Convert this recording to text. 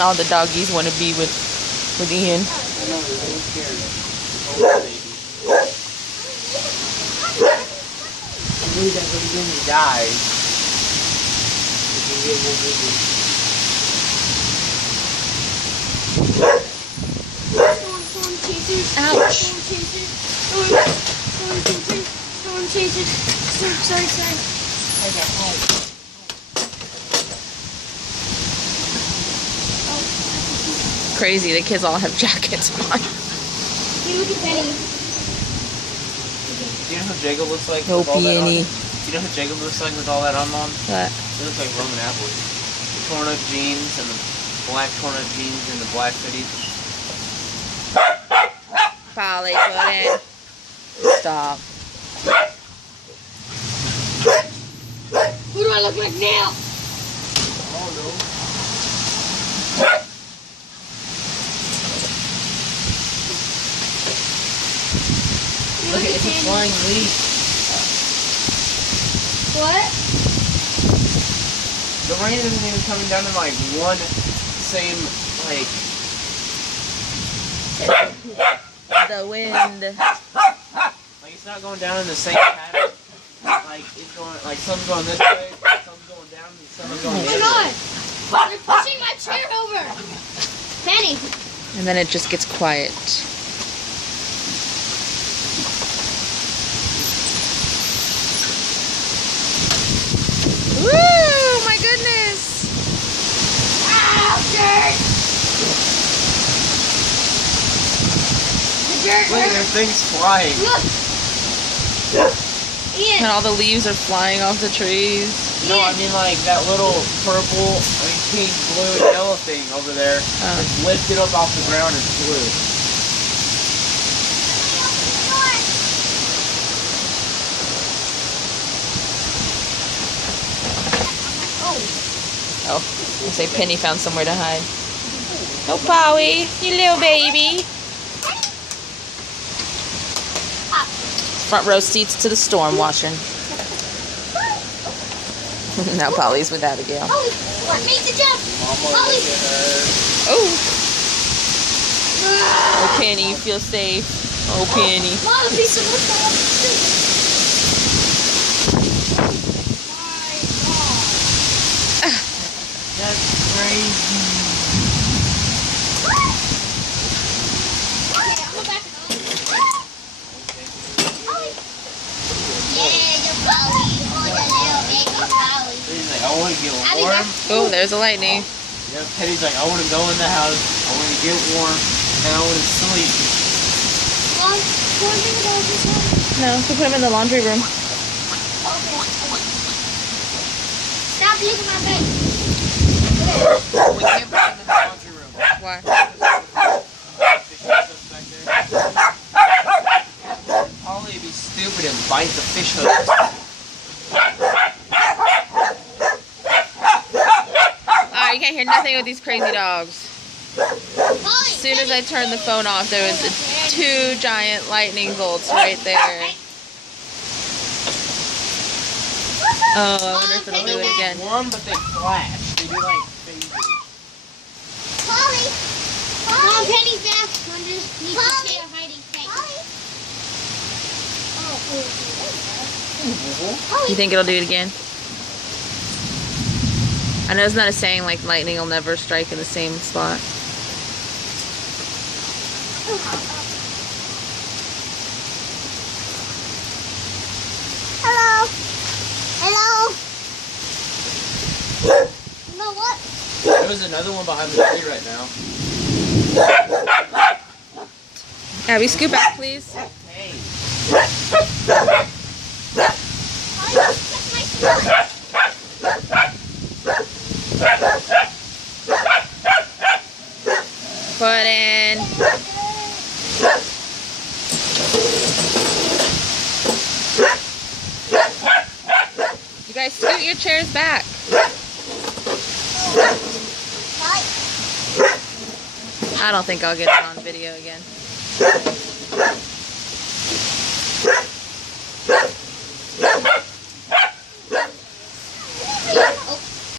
All the doggies want to be with Ian. Ouch. Sorry. Crazy, the kids all have jackets on. Hey, look at Penny. Do you know who Jacob looks like? No with all that on? peony. Do you know who Jacob looks like with all that on, Mom? What? He looks like Roman Atwood. The torn up jeans and the black torn up jeans and the black hoodie. Polly, put in. Stop. Who do I look like now? Oh no. Look at it's a flying leaf. What? The rain isn't even coming down in like one same like. The wind. Like it's not going down in the same pattern. Like it's going like some's going this way, some's going down, and some's going the other way. They're pushing my chair over. Penny. And then it just gets quiet. Woo! My goodness! Ow, dirt! The dirt Look at hurts. their things flying. Look! Ian! And all the leaves are flying off the trees. No, I mean like that little purple, pink, blue, and yellow thing over there. It's lifted up off the ground and flew. Oh, I say Penny found somewhere to hide. Oh, Polly, you little baby. Front row seats to the storm watching. Now Polly's with Abigail. Polly, make the jump! Polly! Oh. Oh, Penny, you feel safe. Oh, Penny. Mom, a piece of wood fell off the tree. That's crazy. Okay, I'll go back and Polly! Yeah, the Polly! Oh, the little baby Polly. He's like, I want to get warm. Oh, there's a lightning. Yeah, Teddy's like, I want to go in the house. I want to get warm, and I want to sleep. Mom, do you want me to go this way? No, we put him in the laundry room. Okay. Stop licking my face. We can't put him in the laundry room. Why? Polly would be stupid and bite the fish hooks. Oh, you can't hear nothing with these crazy dogs. As soon as I turned the phone off, there was 2 giant lightning bolts right there. Oh, I wonder if it'll do it again. Warm, but they flash. They do like phases. Polly! Mom, Penny's back. Underneath the chair hiding. Polly! You think it'll do it again? I know it's not a saying like lightning will never strike in the same spot. Hello! Hello! You know what? There's another one behind the tree right now. Abby, scoot back, please. Hey. Polly, that's my spot. Put in. You guys scoot your chairs back. I don't think I'll get it on video again.